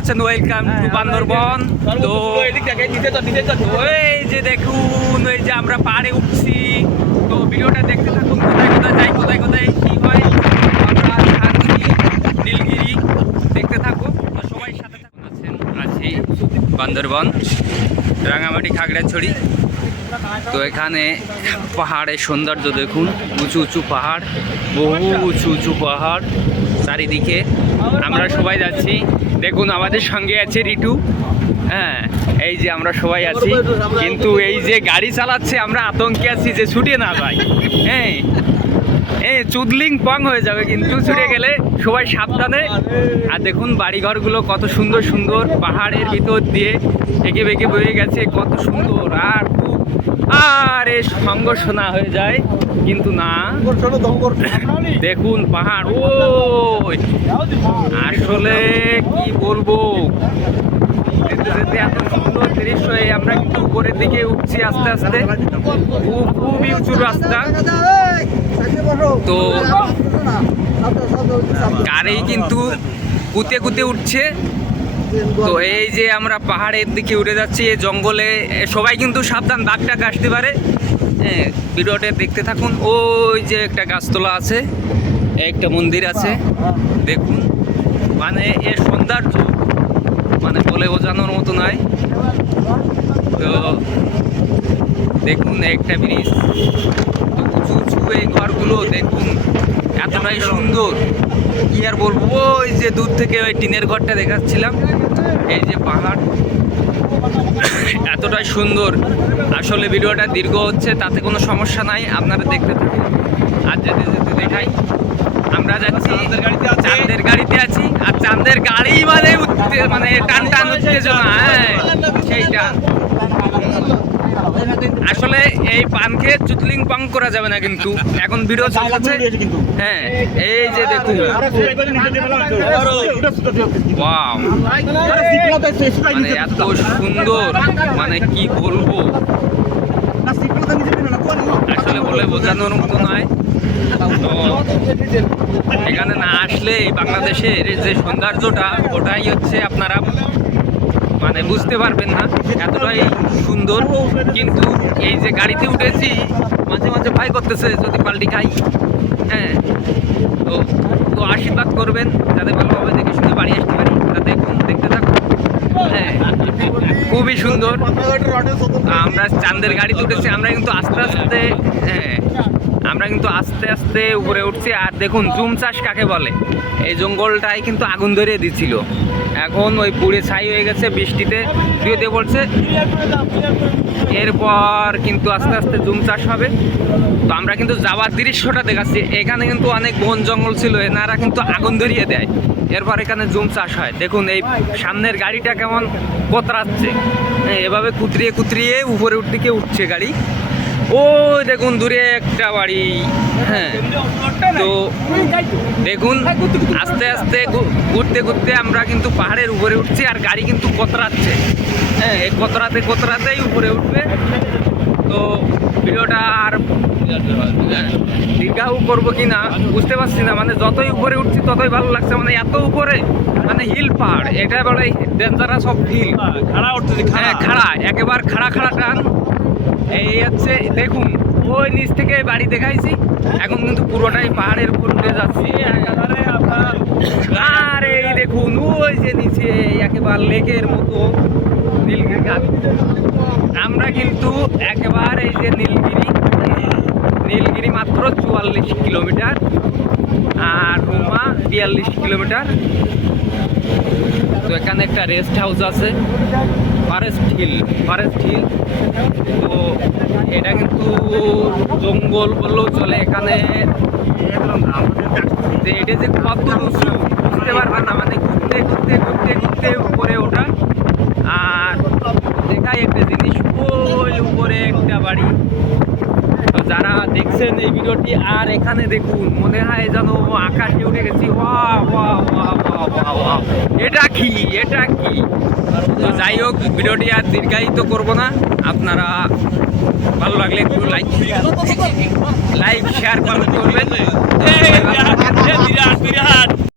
আছেন? Welcome to Bandarban. তো ওই যে দেখুন, ওই যে আমরা পাহাড়ে উঠছি। তো ভিডিওটা দেখতে থাকুন, কোথায় কোথায় যাই, কোথায় কোথায় কি হয়। আমরা থাকছি নীলগিরি, দেখতে থাকুন। তো সবাই সাথে থাকুন। আছি বান্দরবন, রাঙামাটি, খাগড়াছড়ি। তো এখানে পাহাড়ের সৌন্দর্য দেখুন, উঁচু উঁচু পাহাড়, বহু উঁচু উঁচু পাহাড় চারিদিকে। আমরা সবাই যাচ্ছি, দেখুন আমাদের সঙ্গে আছে রিটু। হ্যাঁ, এই যে আমরা সবাই আছি, কিন্তু এই যে গাড়ি চালাচ্ছে আমরা আতঙ্কে আছি যে ছুটে না যায়। হ্যাঁ, চুদলিং পং হয়ে যাবে কিন্তু ছুটে গেলে, সবাই সাবধানে। আর দেখুন বাড়িঘরগুলো কত সুন্দর সুন্দর, পাহাড়ের ভিতর দিয়ে এঁকে বেঁকে বয়ে গেছে, কত সুন্দর। আর আরে সংঘর্ষ না হয়ে যায়, কিন্তু না, দেখুন পাহাড়, ও আসলে কি বলবো, যেতে যেতে এত সুন্দর দৃশ্য। আমরা কিন্তু উপরের দিকে উঠছি আস্তে আস্তে, খুবই উঁচু রাস্তা। তো গাড়ি কিন্তু কুতে কুতে উঠছে। তো এই যে আমরা পাহাড়ের দিকে উঠে যাচ্ছি, এই জঙ্গলে, সবাই কিন্তু সাবধান, বাঘটা আসতে পারে। হ্যাঁ, ভিডিওটা দেখতে থাকুন। ওই যে একটা গাছতলা আছে, একটা মন্দির আছে, দেখুন। মানে এর সৌন্দর্য মানে বলে বোঝানোর মতো নয়। তো দেখুন একটা ব্রিজ, উঁচু উঁচু এই ঘরগুলো দেখুন, এতটাই সুন্দর, কি আর বলবো। ওই যে দূর থেকে ওই টিনের ঘরটা দেখাচ্ছিলাম, এই যে পাহাড়, এতটাই সুন্দর। আসলে ভিডিওটা দীর্ঘ হচ্ছে, তাতে কোনো সমস্যা নাই, আপনারা দেখতে থাকুন। আর যেতে যেতে দেখাই, আমরা যাচ্ছি চাঁদের গাড়িতে আছি। আর চাঁদের গাড়ি মানে মানে টান টান উত্তেজনা, হ্যাঁ সেইটা। আসলে এই পান খেয়ে চুতলিং পাং করা যাবে না, কিন্তু এখন ভিডিও চলছে। হ্যাঁ, এই যে দেখুন, ওয়াও, মানে এত সুন্দর, মানে কি বলবো, আসলে বলে বোঝানোর মতো নয়। তো এখানে না আসলে বাংলাদেশের যে সৌন্দর্যটা, ওটাই হচ্ছে আপনারা মানে বুঝতে পারবেন না, এতটাই সুন্দর। কিন্তু এই যে গাড়িতে উঠেছি, মাঝে মাঝে ভয় করতেছে যদি পাল্টি খাই। হ্যাঁ, তো তো আশীর্বাদ করবেন যাতে ভালোভাবে দেখে শুনে বাড়ি আসতে পারি। তা দেখুন, দেখতে থাকুন। হ্যাঁ, খুবই সুন্দর। আমরা চাঁদের গাড়িতে উঠেছি, আমরা কিন্তু আস্তে আস্তে, হ্যাঁ আমরা কিন্তু আস্তে আস্তে উপরে উঠছি। আর দেখুন জুম চাষ কাকে বলে, এই জঙ্গলটাই কিন্তু আগুন ধরিয়ে দিচ্ছিল, এখন ওই পুড়ে ছাই হয়ে গেছে, বৃষ্টিতে ধুয়ে দিয়ে পড়ছে। এরপর কিন্তু আস্তে আস্তে জুম চাষ হবে। তো আমরা কিন্তু যাওয়ার দৃশ্যটা দেখাচ্ছি, এখানে কিন্তু অনেক বন জঙ্গল ছিল, এনারা কিন্তু আগুন ধরিয়ে দেয়, এরপর এখানে জুম চাষ হয়। দেখুন এই সামনের গাড়িটা কেমন কোতরাচ্ছে, এভাবে কুতরিয়ে কুতরিয়ে উপরে দিকে উঠছে গাড়ি। ও দেখুন দূরে একটা বাড়ি। হ্যাঁ, তো দেখুন আস্তে আস্তে ঘুরতে ঘুরতে আমরা কিন্তু পাহাড়ের উপরে উঠছি, আর গাড়ি কিন্তু কোতরাচ্ছে। হ্যাঁ, এই কোতরাতে কোতরাতেই উপরে উঠবে। তো ভিডিওটা আর দীর্ঘায়ু করবো কি না বুঝতে পারছি না, মানে যতই উপরে উঠছি ততই ভালো লাগছে। মানে এত উপরে, মানে হিল পাহাড়, এটা বলে ডেঞ্জারাস অফ হিল। হ্যাঁ, খাড়া, একেবারে খাড়া খাড়া টান। এই হচ্ছে দেখুন, ওই নিচ থেকে বাড়ি দেখাইছি, এখন কিন্তু পুরোটাই পাহাড়ের উপর উঠে যাচ্ছি। আর এই দেখুন ওই যে নিচে একেবারে লেকের মতো নীলগিরি ঘাট। আমরা কিন্তু একেবারে এই যে নীলগিরি মাত্র 44 কিলোমিটার, আর রুমা 42 কিলোমিটার। তো এখানে একটা রেস্ট হাউস আছে, ফরেস্ট হিল। তো এটা কিন্তু জঙ্গল বললেও চলে। এখানে এটা যে কত উঁচু বুঝতে পারবেন না, মানে ঘুরতে ঘুরতে ঘুরতে ঘুরতে উপরে ওঠা। আর দেখাই একটা জিনিস, ওই উপরে একটা বাড়ি। তো যারা দেখছেন এই ভিডিওটি, আর এখানে দেখুন মনে হয় যেন আকাশে উঠে গেছি। এটা কি, এটা কি? তো যাই হোক, ভিডিওটি আর দীর্ঘায়িত করবো না। আপনারা ভালো লাগলে একটু লাইক শেয়ার করবেন।